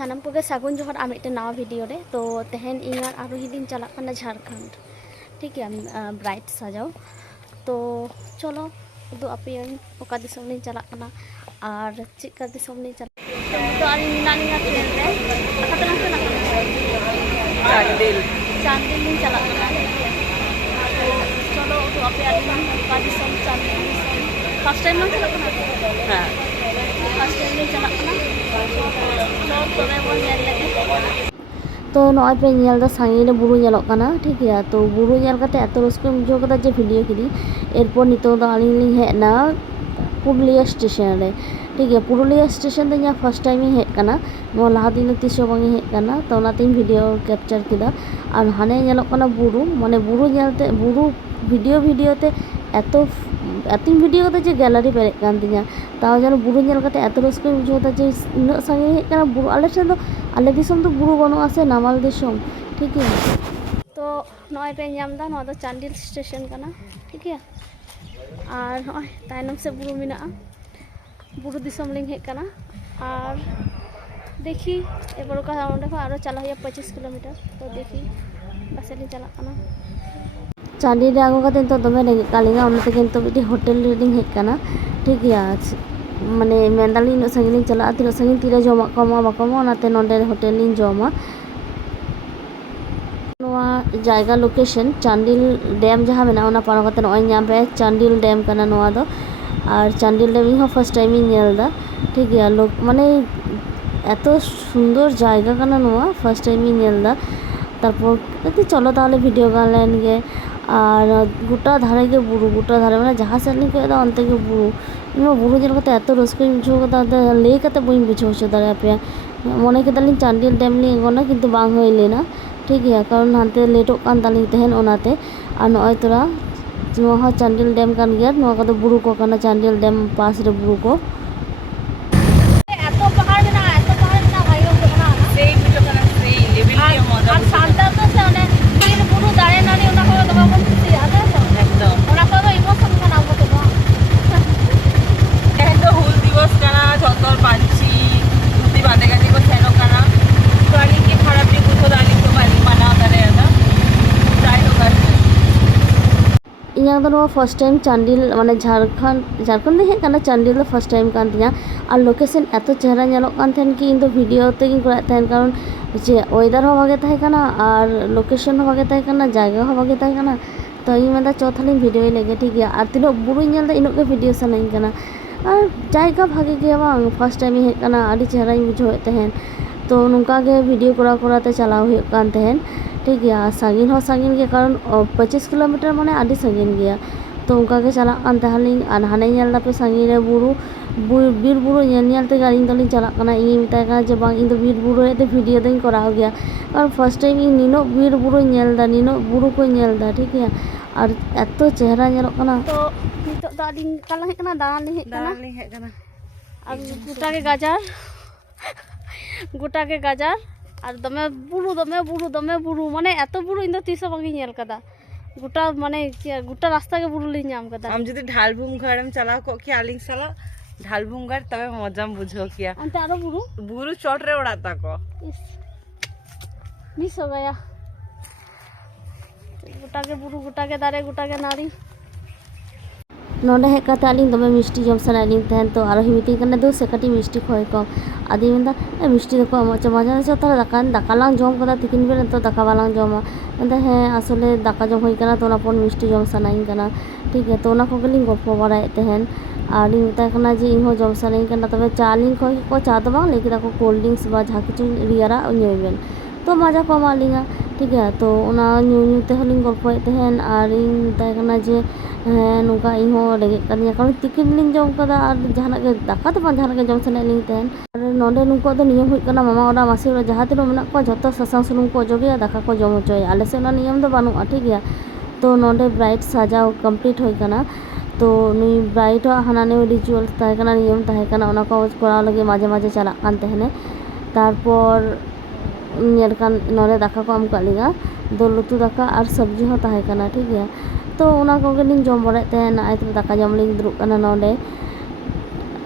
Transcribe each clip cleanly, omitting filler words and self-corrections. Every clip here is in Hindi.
सानाम को सागुन जोहर आ मिट्टे नवा वीडियो रे तो तेहन इन आरोही चलाक झारखंड ठीक है ब्राइट सजाओ तो चलो उदू आपे ओका दिसम लिंग चलाक और चिका दिसम लिंग चलाक तो आनी नानी ट्रेन रे आका तलां चलाक चांदिल लिंग चलाक तो चलो उदू आपे आनी ओका दिसम चांदिल दिसम फर्स्ट टाइम मा चलाक हां फर्स्ट टाइम लिंग चलाक तो नॉय पे नेल दा सांगीने बुरु नेलोक काना ठीक है तो बुरु नेल काते एत रस्को बुझो कदा जे वीडियो किदी एरपर नितो दा आलिं लिंग हेना पुरुलिया स्टेशन रे ठीक है Purulia station they first time he has काना नो लाहा दिन तीसो बांग हेज काना तो ओनाते वीडियो कैप्चर किदा और हाने नेलोक काना बुरु माने बुरु नेलते बुरु वीडियो ते एत एतिन वीडियो कते जे गैलारि पेरेज कान तिया ताओ जानो बुरु नेल काते एत रस्को बुझोता जे इना सांगे हेज काना बुरु आले ठेन दो आले दिसम तो बुरु बनो आसे नामाल दिसम ठीक है तो नॉय पे नाम दा नो दो चांदिल स्टेशन काना ठीक है और नॉय तायनम से बुरु मिना बुरु दिसम लिंग हेज काना और देखी एबार का ओंडे को आरो चला हुआ 25 किलोमीटर तो देखी बस लिंग चला काना चांदी रे आगो काते तो दमे रेंगे कालिंगा ओनते किंतु मिटी होटल लिंग हेज काना ठीक है माने मेंदाली नो संगिन चला तिनो संगिन तीरे जमा कमा बाकमा ओनाते नोंडे होटल लिंग जमा नोआ जायगा लोकेशन चांदिल डैम जहाँ मेना ओना पारो काते नोय नाम पे चांदिल डैम काना नोआ दो और चांदिल डैम इहो फर्स्ट टाइम इन नेलदा ठीक है लोक माने एतो सुंदर जायगा काना नोआ फर्स्ट टाइम इन नेलदा तारपर चलो ताहले वीडियो गान लेन गे और गोटा धारे के बुरु गोटा धारे माने जहाँ से लिंग कोदा अंते के बुरु इनो बुरु जल कते एतो रस्को बुझो कदा ले कते बई बुझो हो दारे पे मने के दालिंग चांदिल डैम लिंग गोना किंतु बांग होय लेना ठीक है कारण हानते लेटो कान दालिंग तहन ओनाते और नय तोरा नोहा चांदिल डैम कान गया नोआ कदो बुरु को काना चांदिल डैम पास रे बुरु को एतो पहाड़ में ना भाई हो ना सेई बुझो काना सेई लेवल के मजा और शांता तो से ओने तीन बुरु दारे नानी ओना को दबा को खुशी आदा एकदम ओना को इमोशन काना को तो एतो हुल दिवस काना जतर पांची दुती बांधे गाती को सेनो काना गाड़ी की खराब नहीं बुझो दाली तो बाली माना करे ना ट्राई होगा इयां तो फर्स्ट टाइम चांदिल माने झारखंड हे काना चांदिल तो फर्स्ट टाइम कान तिया और लोकेशन एत चेहरा नेलोक कान थेन कि इन तो वीडियो ते गिन कोरा थेन कारण जे वेदर हो भागे ताहे काना और लोकेशन हो भागे ताहे काना जायगा हो भागे ताहे काना तो इन मेदा चौथाली वीडियो लेगे ठीक है और तीनो बुरु नेल दा इनो के वीडियो सनाइन काना और जायगा भागे गया बांग फर्स्ट टाइम हेज काना आडी चेहरा बुझो तहन तो नुका के वीडियो कोरा कोराते चलाव हुई कान तहन ठीक है सागिन हो सागिन के कारण 25 किलोमीटर माने आडी सागिन गया तो उनका के चला कान तहलिंग और हाने नेल पे सागिन रे बुरु बीर बुरु नेल ते गाड़ी दलिंग चला काना इ मिताय काना जे बांग इन तो बीर बुरु रे वीडियो दई कराव गया और फर्स्ट टाइम इन निनो बीर बुरु नेल दा निनो बुरु को नेल दा ठीक है और एत चेहरा नेलोक काना तो नितो दा दिन काला हे काना दाना हे काना और गोटा के गाजार और दमे बुरु माने एत बुरु इन तीसो बांगी नेल कदा गोटा माने गोटा रास्ता के बुरु लिंग नाम कदा हम जदी ढालभूमगढ़ चलाव को कि आलिंग साला ढालभूमगढ़ तबे मजाम बुझो किया अंते आरो बुरु चोट रे उड़ाता को मिस हो गया गोटा के बुरु गोटा के दारे गोटा के नारी नोंडे हेज काते आलिंग दमे मिष्टि जम सनाइलिंग तहन तो आरो हिमितिंग कने दो से कटी मिष्टि खोय कम आदि मेंदा मिष्टि दको अमच मजा से तार दाका लांग जम कदा तिकिन बेर तो दाका बालांग जमा मेंदा हे आसले दाका जम होई काना तो ना पन मिष्टि जम सनाइन काना ठीक है तो ना को गलिंग गप्पो बाराय तहन और इन मेता काना जे इन हो जम सनाइन काना तबे चा लिंग खोय को चा तो बांग लेकिन को कोल्ड ड्रिंक्स बा जहा किछु रियारा न्यूबेन तो मजा को मालिंगा ठीक है तो ओना न्यू ते हलिंग गप्पो तहन और इन मेता काना जे हाँ नुका इन हो रेगे कानिया कारण तिकिन लिंग जम कदा और जहाना के दाका तो जहाना के जम सने लिंग तहन और नोंडे नुको दो नियम हुई कना मामा ओरा मासी ओरा जहाँ तिनो मेना को जतो ससांग सुनुम को जोगे दाका को जम होचोय आले से ओना नियम दो बानुआ ठीक है तो नोंडे ब्राइट साजाव कंप्लीट हुई कना तो नुई ब्राइट हाना ने रिचुअल ताहे कना नियम ताहे कना ओना को कोराव लगे माझे माझे चला कान तहने तारपर नेल कान नोंडे दाका को एम कालिगा दो लुतु दाका और सब्जी हो ताहे कना ठीक है तो उना को लिंग जम बड़े तहन आय तो दाका जम लिंग दुरुब कना नोंडे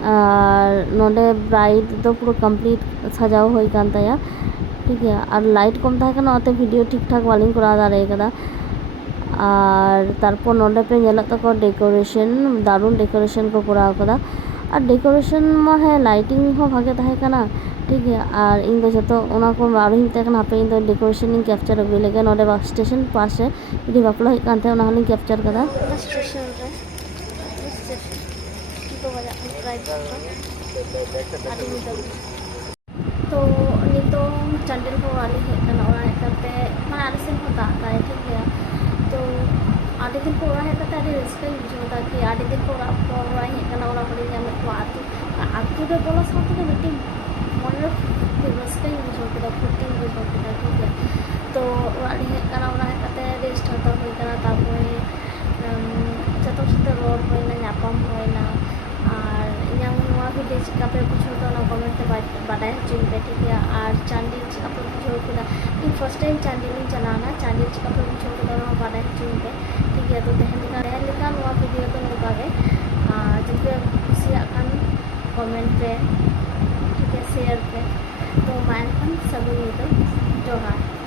আর नोडे ब्राइड तो पूरा कमप्लीट सजाव हो कान ताया ठीक है और लाइट कम ताहे कना ओते वीडियो ठीक ठाक वालिंग करा दारे कदा और तारपर नोडे पे नेलत तको डेकोरेशन दारुण डेकोरेशन को करा कदा और डेकोरेशन मा है लाइटिंग हो भागे ताहे कना ठीक है और इन दो जतो ओना को आरो हिते कना पे इन दो डेकोरेशन इन कैप्चर अगुई लेगे नोडे बस स्टेशन पास रे इदी बापला हो कान ताहे ओना हलिंग कैप्चर कदा स्टेशन रे तो बजा राइट तो नितो चंडील को वाली है कना ओरा है करते माने आले से होता है ठीक है तो आधे दिन को ओरा है करते आधे रिस्क ही बुझोता कि आधे दिन को ओरा है कना ओरा बड़ी जाने को आतु दे बोला साथ के मीटिंग मोनर रिस्क ही बुझोता फुटिंग बुझोता ठीक है तो वाली है कना ओरा है करते रेस्ट होता है कना तारपरे जतो साथे रोड होइना नापाम होइना और इयां नोआ वीडियो चिका पे कुछ तो ना कमेंट पे बाडाय हचिन पे ठीक है और चांदी चिका पे कुछ होता इन फर्स्ट टाइम चांदी में चलाना चांदी चिका पे कुछ होता ना बाडाय हचिन पे ठीक है तो तहन लिखा नोआ वीडियो तो नोका गे जब खुशिया कान कमेंट पे ठीक है शेयर पे तो मान खन सब तो जोहार।